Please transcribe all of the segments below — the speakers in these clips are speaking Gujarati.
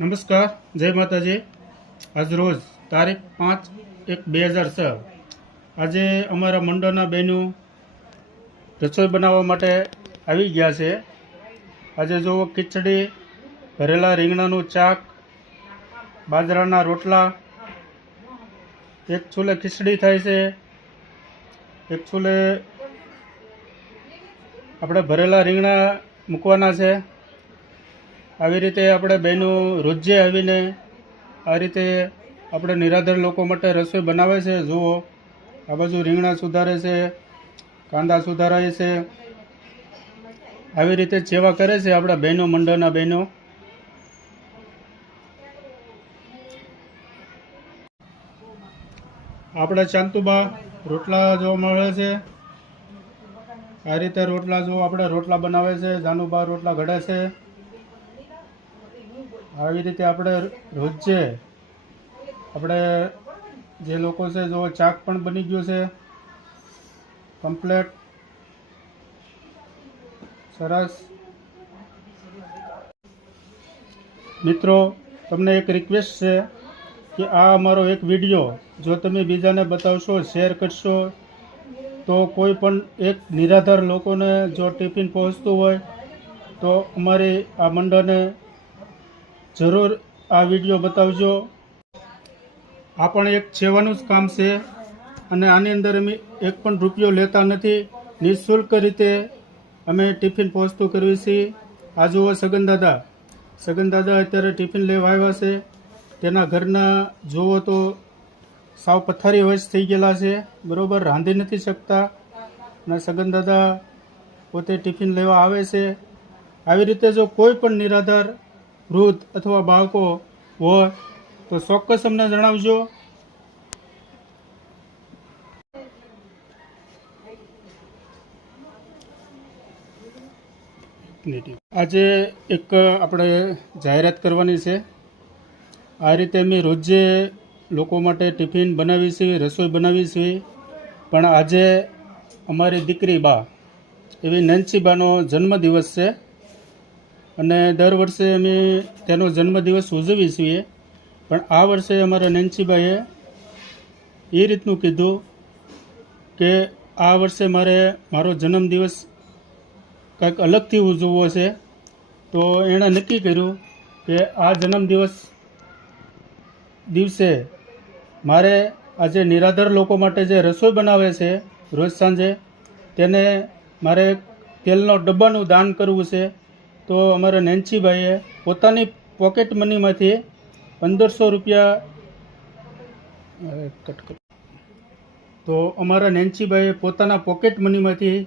નમસ્કાર, જય માતાજી। આજ રોજ તારીખ 5/1/2006 આજે અમારા મંડળના બહેનો રસોઈ બનાવવા માટે આવી ગયા છે। આજે જો ખીચડી, ભરેલા રીંગણાનું શાક, બાજરાના રોટલા, એક ચૂલે ખીચડી થાય છે, એક ચૂલે આપણે ભરેલા રીંગણા મૂકવાના છે। આવી રીતે આપણે બહેનો રોજે આવીને આ રીતે આપણે નિરાધાર લોકો માટે રસોઈ બનાવે છે। જુઓ, આ બાજુ રીંગણા સુધારે છે, કાંદા સુધારાય છે। આવી રીતે સેવા કરે છે આપણા બહેનો, મંડળના બહેનો। આપણે ચાંતુબા રોટલા જોવા મળે છે। આ રીતે રોટલા જો આપણે રોટલા બનાવે છે, જાનુબા રોટલા ઘડે છે। આવી રીતે આપણે રોજે આપણે જે લોકો છે જો ચાક પણ બની ગયું છે કમ્પ્લેટ, સરસ। મિત્રો, તમને એક રિક્વેસ્ટ છે કે આ અમારો એક વિડીયો જો તમે બીજાને બતાવશો, શેર કરશો, તો કોઈ પણ એક નિરાધાર લોકોને જો ટિફિન પહોંચતું હોય તો અમારી આ મંડળને જરૂર આ વિડીયો બતાવજો। આ પણ એક સેવાનું જ કામ છે અને આની અંદર અમે એક પણ રૂપિયો લેતા નથી, નિઃશુલ્ક રીતે અમે ટિફિન પહોંચતું કરીએ છીએ। આ જુઓ સગન દાદા અત્યારે ટિફિન લેવા આવ્યા છે। તેના ઘરના જુઓ તો સાવ પથારી વશ થઈ ગયેલા છે, બરાબર, રાંધી નથી શકતા, અને સગન દાદા પોતે ટિફિન લેવા આવે છે। આવી રીતે જો કોઈ પણ નિરાધાર વૃદ્ધ અથવા બાળકો હોય તો ચોક્કસ અમને જણાવજો। આજે એક આપણે જાહેરાત કરવાની છે। આ રીતે અમે રોજે લોકો માટે ટિફિન બનાવીએ છીએ, રસોઈ બનાવીએ છીએ, પણ આજે અમારી દીકરી બા એવી નેન્સીબાનો જન્મદિવસ છે અને દર વર્ષે અમે તેનો જન્મદિવસ ઉજવીએ છીએ, પણ આ વર્ષે અમારા નેન્સીબાઈએ એ રીતનું કીધું કે આ વર્ષે મારો જન્મદિવસ કંઈક અલગથી ઉજવવો છે। તો એણે નક્કી કર્યું કે આ દિવસે મારે આજે નિરાધાર લોકો માટે જે રસોઈ બનાવે છે રોજ સાંજે, તેને મારે તેલનો ડબ્બાનું દાન કરવું છે। તો અમારા નેન્સીબાઈએ પોતાની પોકેટ મનીમાંથી 1500 રૂપિયા તો અમારા નેન્સીબાઈએ પોતાના પોકેટ મનીમાંથી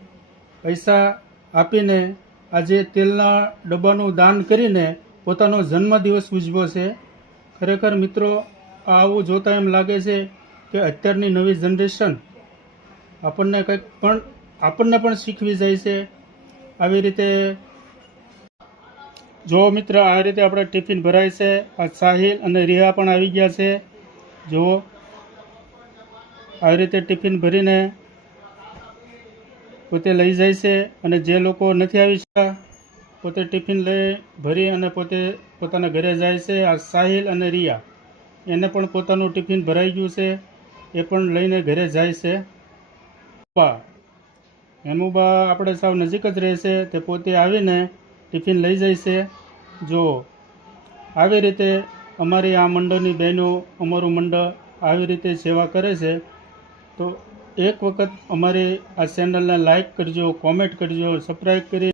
પૈસા આપીને આજે તેલના ડબ્બાનું દાન કરીને પોતાનો જન્મદિવસ ઉજવ્યો છે। ખરેખર મિત્રો, આવું જોતાં એમ લાગે છે કે અત્યારની નવી જનરેશન આપણને પણ શીખવી જાય છે। આવી રીતે જો મિત્ર, આ રીતે આપણે ટિફિન ભરાય છે। આ સાહિલ અને રિયા પણ આવી ગયા છે। જો આવી રીતે ટિફિન ભરીને પોતે લઈ જાય છે, અને જે લોકો નથી આવી શકતા પોતે ટિફિન ભરી અને પોતાના ઘરે જાય છે। આ સાહિલ અને રિયા, એને પણ પોતાનું ટિફિન ભરાઈ ગયું છે, એ પણ લઈને ઘરે જાય છે। હેમુબા આપણે સાવ નજીક જ રહે છે, તે પોતે આવીને ટિફિન લઈ જાય છે। જો આવી રીતે અમારી આ મંડળની બહેનો, અમારું મંડળ આવી રીતે સેવા કરે છે। તો એક વખત અમારી આ ચેનલને લાઈક કરજો, કોમેન્ટ કરજો, સબસ્ક્રાઈબ કરી